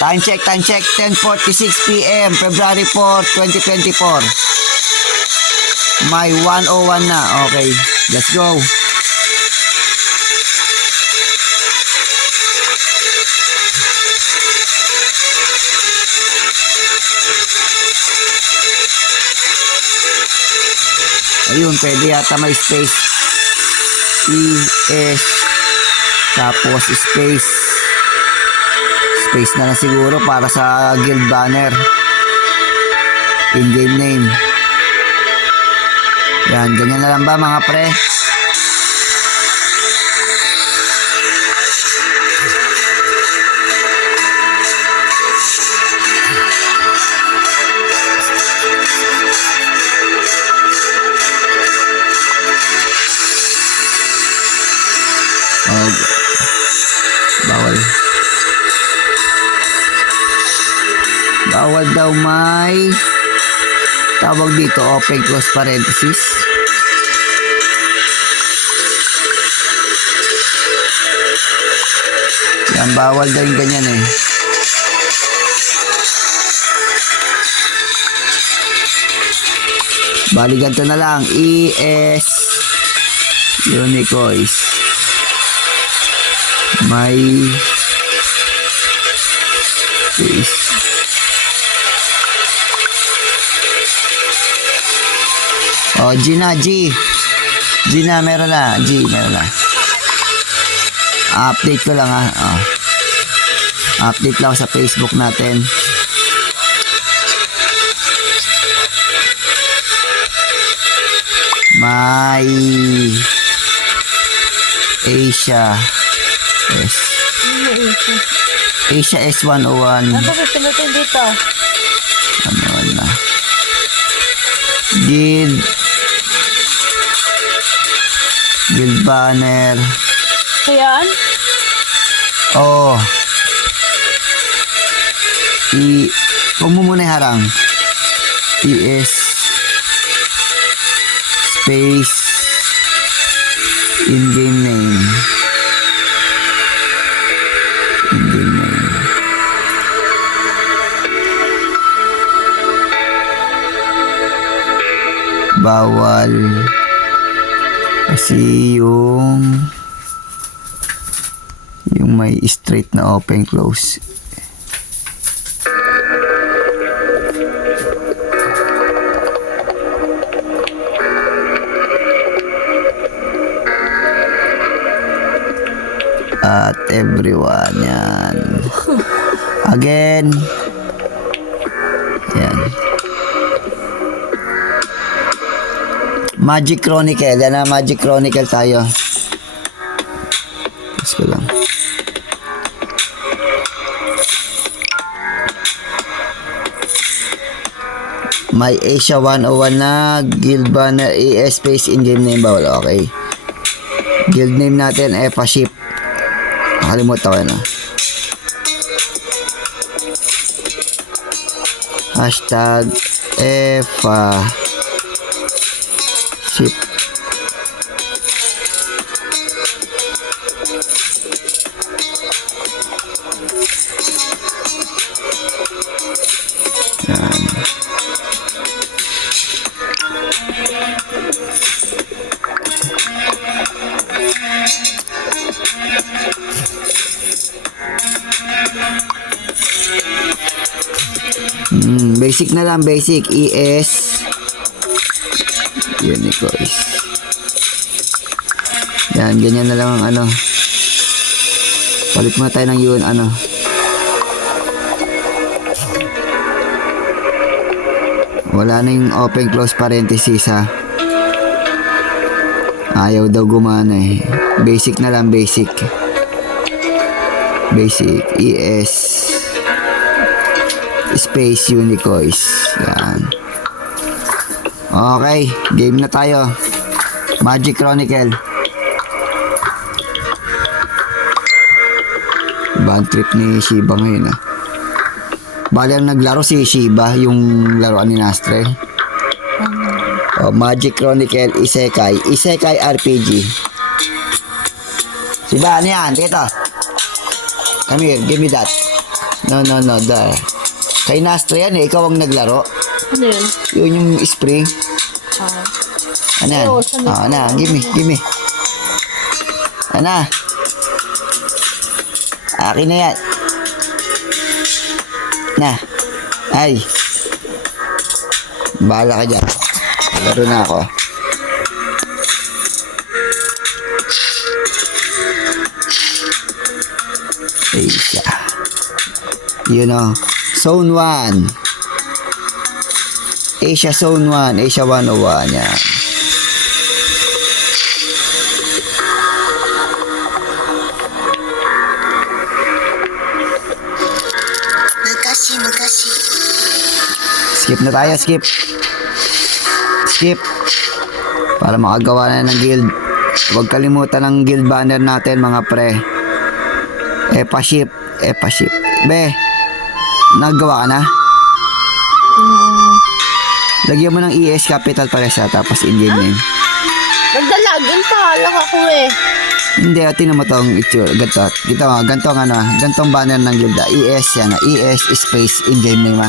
Time check, 10:46 p.m. February 4, 2024. May 101 na. Okay, let's go. Ayun, pwede yata may space. ES tapos space na lang siguro para sa guild banner, in-game name. Yan, ganyan na lang ba mga pre? Oh, bawal daw may tawag dito, open close parenthesis. Yan, bawal daw yung ganyan eh. Bali ganito na lang, ES Unicois may space. Oh, G na, meron na. Meron na. Update ko lang ha. Oh. Update lang sa Facebook natin. May Asia S. Asia S101. Ano ba pinutin dito? Ano na? Guild banner. Ayan? Oh. Kung mo muna harang. ES space in-game name. Bawal kasi yung may straight na open close. At everyone yan. Again. Yan. Magic Chronicle. Yan na, Magic Chronicle tayo. Tapos ko lang. May Asia 101 na. Guild banner ES space in-game name bawal. Okay. Guild name natin EFA ship. Nakalimutan ko na. Hashtag EFA ship. Yan. Basic na lang, basic ES Unicois. Yan, ganyan na lang ang ano. Palit muna tayo ng yun, ano. Wala na yung open close parenthesis ha. Ayaw daw gumana eh. Basic na lang, basic. Basic ES space Unicois. Yan. Okay, game na tayo. Magic Chronicle. Bang trip ni Shiba ngayon ah. Bali ang naglaro si Shiba, yung laruan ni Nastre. Oh, Magic Chronicle Isekai RPG. Shiba, ano yan? Dito. Come here, give me that. No. There. Kay Nastra yan eh. Ikaw ang naglaro. Ano yun? Yun yung spring. Ah. Ano yan? Oo, sanay ko. Na. Gimme. Ano? Akin na yan. Na. Ay. Bahala ka dyan. Laro na ako. Asia. You know. Zone 1. Asia Zone 1. Asia 101. Yan. Skip na tayo, skip. Para makagawa na ng guild. Huwag kalimutan ng guild banner natin mga pre. Epa ship. Be, nagawa ka na? Lagyan mo ng ES capital Paresa tapos in-game name. Nagdalagin pa. Lang ako eh. Hindi, tinan mo tong itsura. Gantong banner ng guild. ES yan. ES space in-game name ha.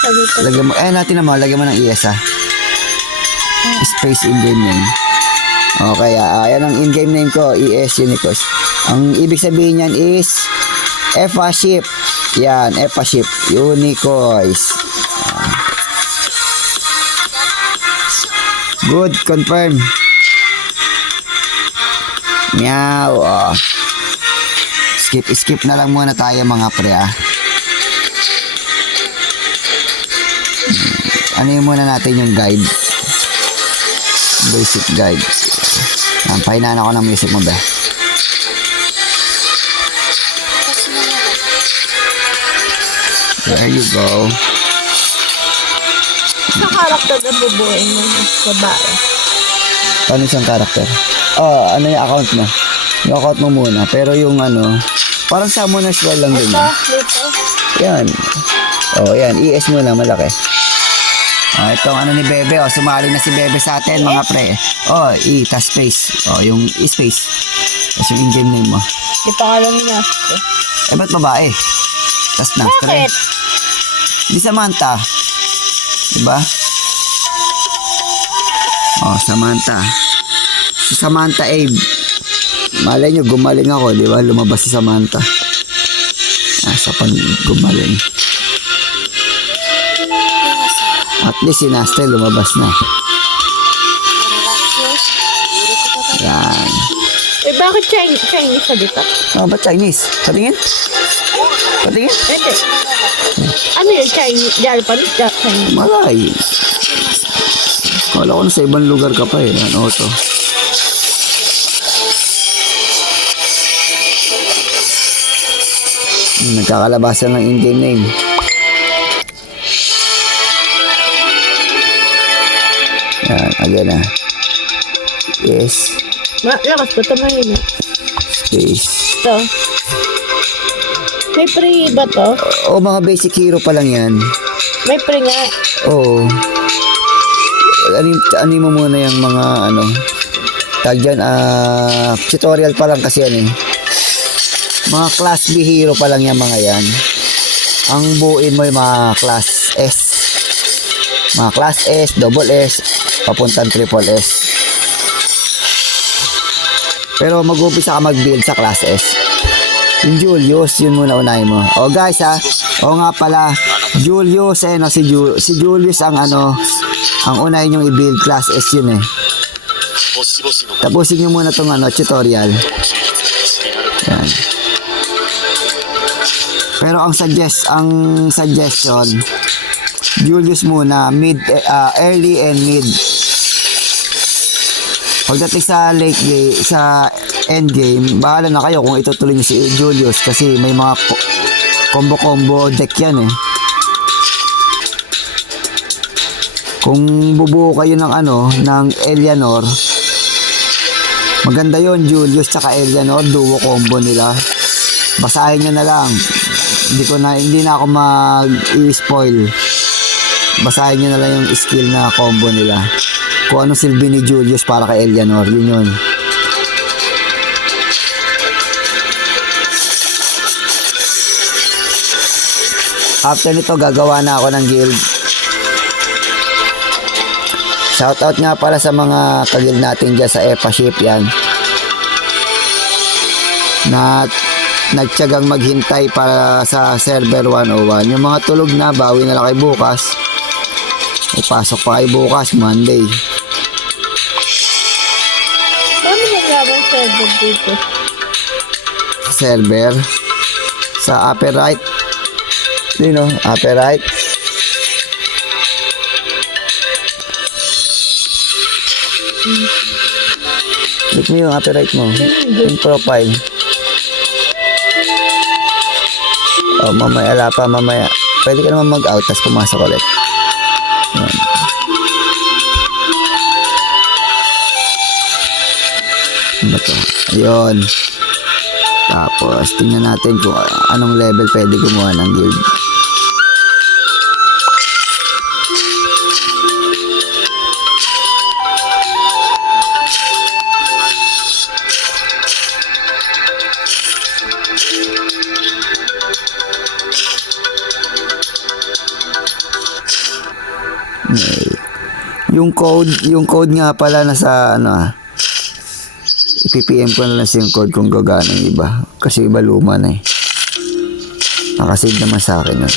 Sabi ko. Lagyan mo, natin mo, lagyan mo ng ES ha. Space in-game name. Okay, yan ang in-game name ko, ES Unicos. Ang ibig sabihin niyan is EFA ship. Yan, EFA ship. Unicos. Good, confirm. Meow. Skip na lang muna tayo mga pre Ano yun muna natin yung guide. Basic guide. Pahinaan ako ng music mo ba? There you go. Sa karakter na bubuin mo babae. Paano siyang karakter? Ano yung account mo? Yung account mo muna. Pero yung parang summoner's well lang din. Dito. Yan. Yan. ES mo na, malaki. Itong ni Bebe. Sumali na si Bebe sa atin, mga pre. Tas space. Yung space. Tapos yung in-game name mo. Di pa alam niya. Ba't babae? Tas na. Bakit? Di Samantha. Diba? Samantha. Si Samantha Abe. Malay nyo, gumaling ako, di ba? Lumabas si Samantha. Sa gumaling. At least si Nastel lumabas na. Yan. Bakit Chinese sa dito? Ba't Chinese? Patingin? Hindi. Ano yun? Chinese? Japanese? Chinese? Malay. Kala ko na sa ibang lugar ka pa eh. Ano to? Nagkakalabasan ng in-game name. Yan, again Yes. Lakas ko tumayin eh. Space. Ito. May free ba to? Mga basic hero pa lang yan. May free nga. Oo. Ano mo muna yung mga tag dyan, tutorial pa lang kasi yan eh. Mga class B hero pa lang yan mga yan. Ang buuin mo yung mga class S. Mga class S, double S, papuntang triple S. Pero mag-upisa ka mag-build sa class S. Yung Julius, yun muna unahin mo. Guys nga pala, Julius, si Julius ang ang unahin yung i-build class S yun eh. Tapusin nyo muna tong tutorial. Yan. Pero ang suggestion, Julius muna, early and mid. Pagdating sa late game, sa end game, bahala na kayo kung itutuloy nyo si Julius kasi may mga combo deck yan eh. Kung bubuo kayo ng ng Eleanor, maganda yon, Julius tsaka Eleanor, duo combo nila. Basahin nyo na lang. Hindi na ako mag-i-spoil. Basahin nyo na lang yung skill na combo nila. Kung anong silbi ni Julius para kay Eleanor, yun. After nito, gagawa na ako ng guild. Shoutout nga pala sa mga kagil natin dyan sa EPA ship yan. Na nagtiyagang maghintay para sa server 101. Yung mga tulog na, bawi na lang kayo bukas. Ipasok pa kayo bukas, Monday. Paano nagawang server dito? Server sa upper right. Dino, upper right. Click mo yung upper right mo. Yung profile. Oh, mamaya, ala pa, mamaya. Pwede ka naman mag-out, tapos pumasok ulit. Yan. Ano ba to? Ayun. Tapos, tingnan natin kung anong level pwede gumawa ng guild. Yung code nga pala nasa ano i-PPM ko na lang yung code kung gagana yung iba kasi iba luma na eh. Nakasave naman sa akin yun.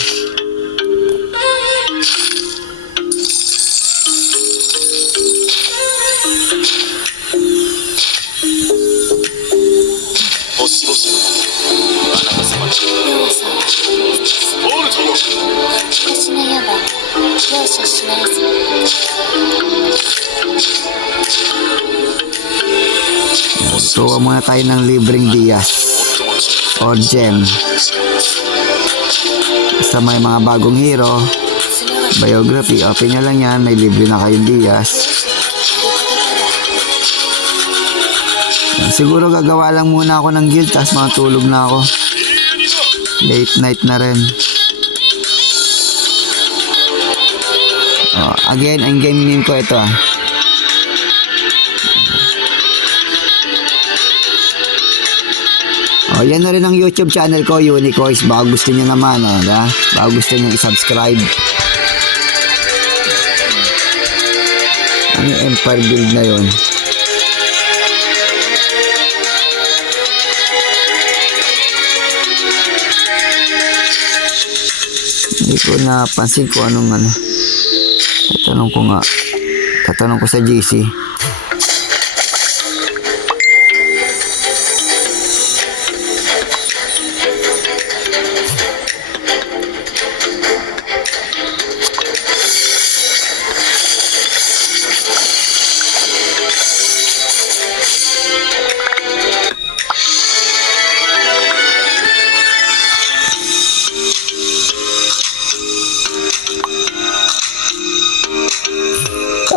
Tuwa muna tayo ng libreng Dias or gem. Basta may mga bagong hero, biography, open nyo lang yan, may libre na kayong Dias. Siguro gagawa lang muna ako ng guild, tapos matulog na ako. Late night na rin. Again, ang game name ko ito yan na rin ang YouTube channel ko, Unicoins. Baka gusto nyo naman, baka gusto nyo i-subscribe. Ano yung Empire build na yun? Hindi ko napansin ko anong tatanong ko sa GC.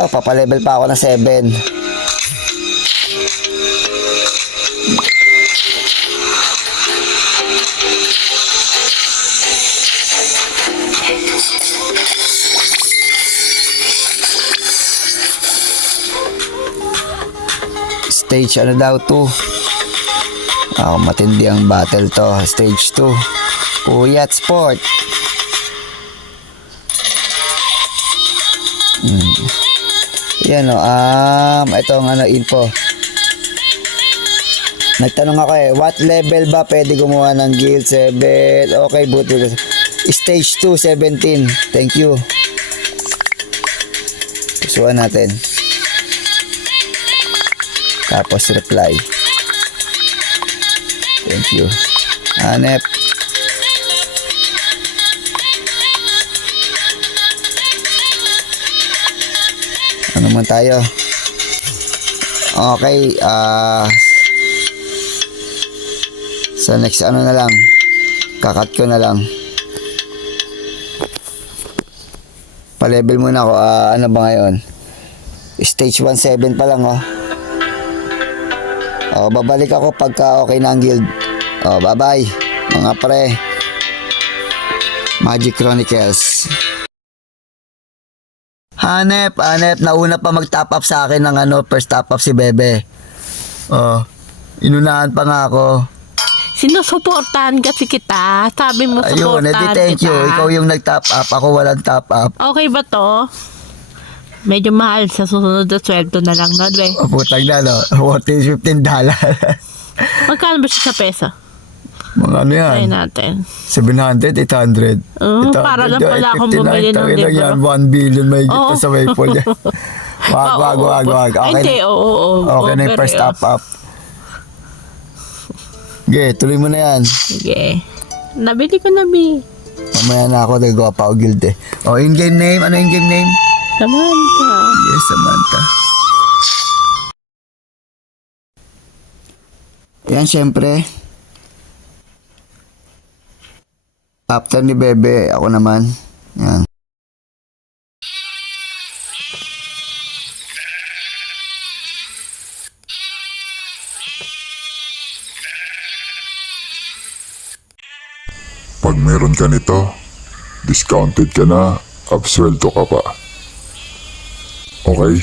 Papalevel pa ako na 7. Stage ano daw 2. Matindi ang battle to. Stage 2. Puyat Sport. Yan itong info. Nagtanong ako what level ba pwede gumawa ng guild? 7. Okay, buti. Stage 2, 17. Thank you. Kusuhan natin. Tapos reply. Thank you. Hanep. Ano man tayo? Okay, sa next na lang. Kakat ko na lang. Pa-level muna ako. Ano ba ngayon? Stage 1-7 pa lang babalik ako pagka okay na ang guild. Bye-bye mga pre. Magic Chronicles. Hanep, nauna pa mag-top up sa akin ng first top up si Bebe. Inunahan pa nga ako. Si Sinusuportahan kasi kita. Sabi mo, Ayun, suportahan thank you. kita. Ikaw yung nag-top up, ako walang top up. Okay ba to? Medyo mahal sa susunod na sweldo na lang, no, Dwe? O putang na, no? Worth is $15. Magkano ba siya sa pesa? Mga ano yan? Try natin. 700, 800. Para lang pala akong bumili ng libro. Yan, 1 billion may Oo. gito sa Maple yan. Wag. Ay, Okay hindi, na, oo. okay na yung first top up. Okay, tuloy mo na yan. Sige. Nabili ko na, Bi. Mamaya na ako, nagawa pa ako guild eh. O, in-game name? Ano in-game name? Samantha. Yes, Samantha. Yan, syempre. After ni Bebe, ako naman. Yan. Pag meron ka nito, discounted ka na, absuelto ka pa. Okay?